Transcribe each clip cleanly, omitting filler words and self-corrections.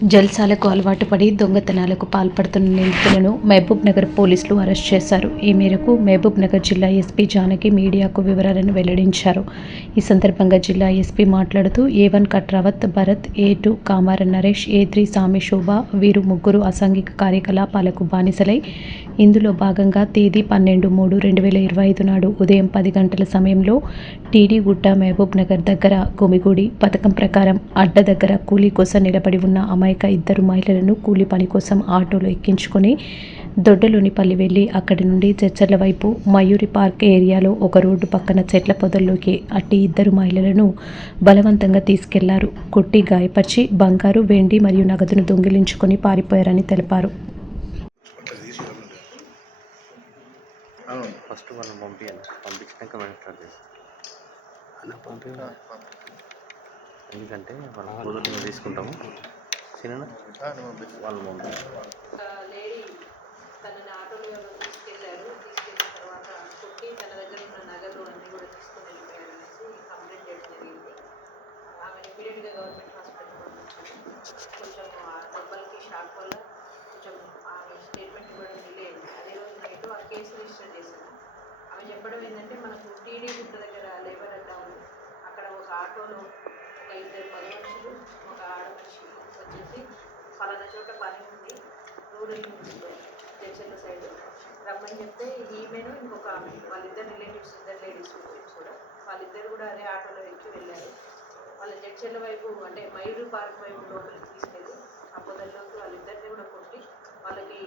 జల్సాలకు అలవాటు పడి దొంగతనాలకు పాల్పడుతున్న నిందితులను మహబూబ్ నగర్ పోలీసులు అరెస్ట్ చేశారు. ఈ మేరకు మహబూబ్ నగర్ జిల్లా ఎస్పీ జానకి మీడియాకు వివరాలను వెల్లడించారు. ఈ సందర్భంగా జిల్లా ఎస్పీ మాట్లాడుతూ A1 Katravath Bharat, A2 కామార Naresh, A3 సామి శోభ వీరు ముగ్గురు అసాంఘిక కార్యకలాపాలకు బానిసలై ఇందులో భాగంగా తేదీ 12/3/2025 నాడు ఉదయం 10 గంటల సమయంలో టీడీ గుట్ట మహబూబ్ నగర్ దగ్గర గుమిగూడి పథకం ప్రకారం అడ్డ దగ్గర కూలీ కోసం నిలబడి ఉన్న అమాయక ఇద్దరు మహిళలను కూలీ పని కోసం ఆటోలో ఎక్కించుకొని దొడ్డలోనిపల్లి వెళ్లి అక్కడి నుండి చర్చల వైపు మయూరి పార్క్ ఏరియాలో ఒక రోడ్డు పక్కన చెట్ల పొదల్లోకి అట్టి ఇద్దరు మహిళలను బలవంతంగా తీసుకెళ్లారు. కొట్టి గాయపరిచి బంగారు, వెండి మరియు నగదును దొంగిలించుకొని పారిపోయారని తెలిపారు. ఫస్ట్ వాళ్ళని పంపించినాక మనం స్టార్ట్ చేస్తాం. ఎందుకంటే మనం పొద్దున్న తీసుకుంటాము. చిన్న వాళ్ళు లేడీ తనని ఆటోలో ఎవరు తీసుకెళ్లిన తర్వాత కొట్టి తన దగ్గర ఉన్న నగలు అన్నీ కూడా తీసుకుని వెళ్ళిపోయారు అనేసి కంప్లైంట్ చేయడం జరిగింది. ఆమె ఇమీడియట్గా గవర్నమెంట్ హాస్పిటల్ పంపించాము. కొంచెం ఆ దెబ్బలకి షాక్ వల్ల కొంచెం ఆమె స్టేట్మెంట్ ఇవ్వడం డిలే అయింది. అదే రోజు నైట్ ఆ కేసు రిజిస్టర్ చేశాను. ఆమె చెప్పడం ఏంటంటే మనకు టీడీ గుట్ట దగ్గర లేబర్ అడ్డా ఉంది. అక్కడ ఒక ఆటోలో ఒక ఇద్దరు మగమనుషులు, ఒక ఆడమనిషి వచ్చేసి ఫలానా చోట పని ఉంది రూరల్ జడ్చెల్ల సైడ్ రమ్మని చెప్తే ఈమెను ఇంకొక ఆమె వాళ్ళిద్దరు రిలేటివ్స్, ఇద్దరు లేడీస్ కూడా వాళ్ళిద్దరు కూడా అదే ఆటోలో ఎక్కి వెళ్ళారు. వాళ్ళ జడ్చెల్ల వైపు అంటే మయూరు పార్క్ వైపు లోపలికి తీసుకెళ్ళి ఆ పొదల్లోకి వాళ్ళిద్దరిని కూడా కొట్టి వాళ్ళకి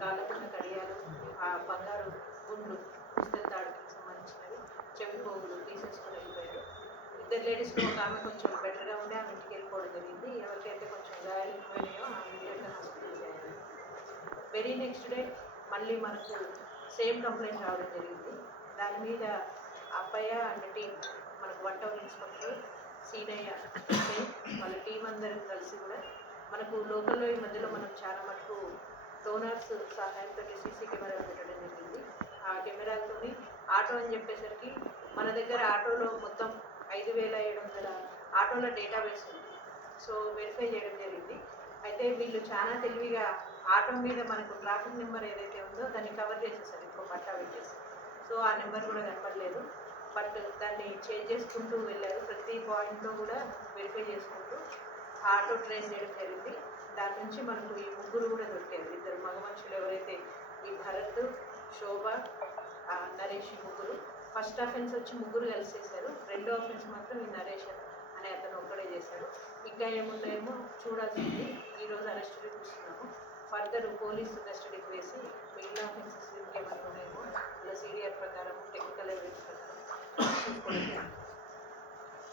కాళ్ళకున్న కడియాలు, ఆ బంగారు గుండ్లు, పుస్తక తాడుకి సంబంధించినవి, చెవి పోగులు తీసేసుకొని వెళ్ళిపోయారు. ఇద్దరు లేడీస్లో ఒక ఆమె కొంచెం బెటర్గా ఉండి ఆమె ఇంటికి వెళ్ళిపోవడం జరిగింది. ఎవరికైతే కొంచెం గాయాలు ఎక్కువైనాయో ఆమె ఇమీడియట్గా హాస్పిటల్ చేయాలి. వెరీ నెక్స్ట్ డే మళ్ళీ మనకు సేమ్ కంప్లైంట్ రావడం జరిగింది. దాని మీద అప్పయ్య అండ్ టీం మనకు 1 టౌన్ ఇన్స్పెక్టర్ సీనయ్య వాళ్ళ టీం అందరం కలిసి కూడా మనకు లోకల్లో ఈ మధ్యలో మనం చాలా మటుకు డోనర్స్ సహాయంతో సీసీ కెమెరాలు పెట్టడం జరిగింది. ఆ కెమెరాలతో ఆటో అని చెప్పేసరికి మన దగ్గర ఆటోలో మొత్తం 5,700 ఆటోల డేటాబేస్ ఉంది. సో వెరిఫై చేయడం జరిగింది. అయితే వీళ్ళు చాలా తెలివిగా ఆటో మీద మనకు ట్రాఫిక్ నెంబర్ ఏదైతే ఉందో దాన్ని కవర్ చేసేసారు, ఇంకో పట్టా పెట్టేసి. సో ఆ నెంబర్ కూడా కనపడలేదు. బట్ దాన్ని చేంజ్ చేసుకుంటూ వెళ్ళారు. ప్రతి పాయింట్లో కూడా వెరిఫై చేసుకుంటూ ఆటో ట్రేస్ చేయడం జరిగింది. దాని నుంచి మనకు ఈ ముగ్గురు కూడా దొరికారు. ఇద్దరు మగ మనుషులు ఎవరైతే ఈ భరత్, శోభ, నరేష్ ముగ్గురు. ఫస్ట్ అఫెన్స్ వచ్చి ముగ్గురు కలిసి చేశారు. రెండో అఫెన్స్ మాత్రం ఈ నరేష్ అనే అతను ఒక్కడే చేశాడు. ఇంకా ఏమున్నాయేమో చూడాల్సింది. ఈరోజు అరెస్ట్ చూస్తున్నాము. ఫర్దర్ పోలీసు కస్టడీకి వేసి మిగిలిన అఫెన్సెస్ ఇంకేమైనా ఉన్నాయేమో ఇలా CDR ప్రకారం, టెక్నికల్ ఎవిడెన్స్ ప్రకారం చూసుకోవడం.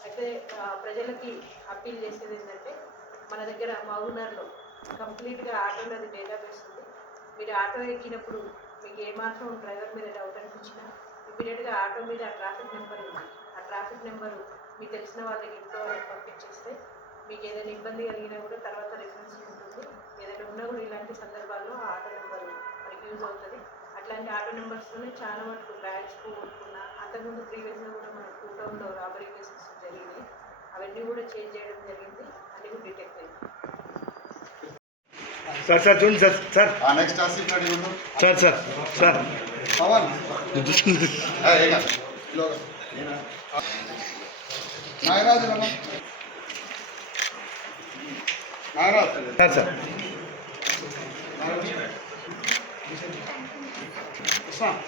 అయితే ప్రజలకి అప్పీల్ చేసేది ఏంటంటే మన దగ్గర మహబూబ్నగర్లో కంప్లీట్గా ఆటోలది డేటాబేస్ ఉంది. మీరు ఆటో ఎక్కినప్పుడు మీకు ఏమాత్రం డ్రైవర్ మీద డౌట్ అనిపించినా ఇమీడియట్గా ఆటో మీద ఆ ట్రాఫిక్ నెంబర్ ఉంది. ఆ ట్రాఫిక్ నెంబరు మీకు తెలిసిన వాళ్ళకి ఇంట్లో పంపించేస్తే మీకు ఏదైనా ఇబ్బంది కలిగినా కూడా తర్వాత రిఫరెన్స్ ఉంటుంది. ఏదైనా ఉన్నా కూడా ఇలాంటి సందర్భాల్లో ఆటో నెంబర్ మనకి యూజ్ అవుతుంది. అట్లాంటి ఆటో నెంబర్స్తోనే చాలా మటుకు బ్యాగ్స్ పోగొట్టుకున్నా, అంతకుముందు ప్రీవియస్గా కూడా మన 2 టౌన్లో రాబరీ కేసెస్ జరిగినాయి. అవన్నీ కూడా చేంజ్ చేయడం జరిగింది. అన్నీ కూడా డిటెక్ట్ అయింది. సార్ చూడండి సార్ నెక్స్ట్ ఆసిఫ్ రెడీ ఉండు సార్ పవన్ నాగరాజు సార్